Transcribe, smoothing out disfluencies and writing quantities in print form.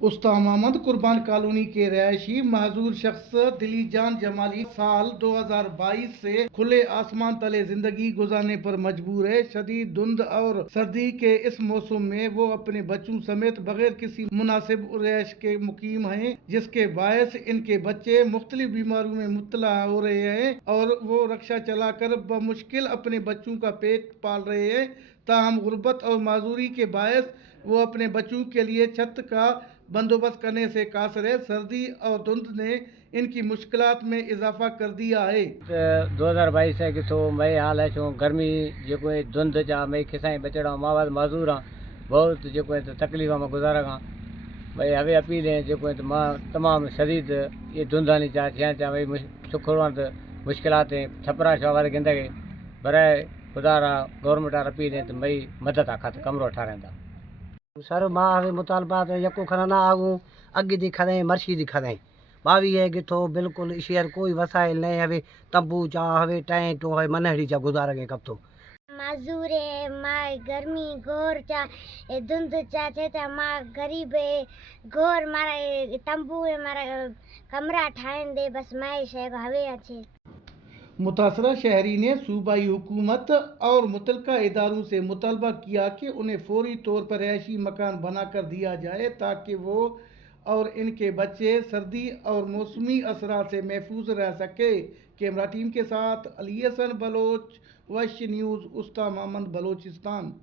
उस्ताद मोहम्मद कुर्बान कॉलोनी के रहायशी महजूर शख्स दिलीजान जमाली साल 2022 से खुले आसमान तले जिंदगी गुजारने पर मजबूर है। शदीद धुंध और सर्दी के इस मौसम में वो अपने बच्चों समेत बगैर किसी मुनासिब रहायश के मुकीम हैं, जिसके बायस इनके बच्चे मुख्तलिफ बीमारियों में मुब्तला हो रहे हैं और वो रक्षा चलाकर बमुश्किल अपने बच्चों का पेट पाल रहे हैं। ताहम गुर्बत और माजूरी के बायस वो अपने बच्चों के लिए छत का बंदोबस्त करने से कासर है। सर्दी और धुंध ने इनकी मुश्किलात में इजाफा कर दिया है। 2022 है कि तो मई हाल है छो गर्मी जो धुंध जा मई खिसाई बचड़ा मावाद माजूर हाँ बहुत जो तकलीफ़ में गुजारा हाँ भाई हवे अपील है जो मां तमाम शदीद ये धुंधानी चा थिया चा भाई सुखुर मुश्किलात हैं छपरा शवार गिंद के बराए खुदारा गवर्नमेंट अपील है तो भाई मदद आखा कमरो ठारें था सर मां हवे मुतालबात यको खना आगू अगे दिखा दें मर्शी दिखा दें बावी है कि तो बिल्कुल शेयर कोई वसाइल नहीं हवे तंबू चा हवे टेंट हो मनहड़ी चा गुजारा के कब तो मजूर है माँ गर्मी घोर चा धुंध चा थे ता माँ गरीब है घोर मारा तंबू है मारा कमरा ठाइन दे बस मैं शे हवे अच्छे। मुतासरा शहरी ने सूबाई हुकूमत और मुतलका इदारों से मुतालबा किया कि उन्हें फौरी तौर पर रहायशी मकान बना कर दिया जाए ताकि वो और इनके बच्चे सर्दी और मौसमी असरात से महफूज रह सके। कैमरा टीम के साथ अली हसन बलोच, वश न्यूज़, उस्ताद मोहम्मद बलोचिस्तान।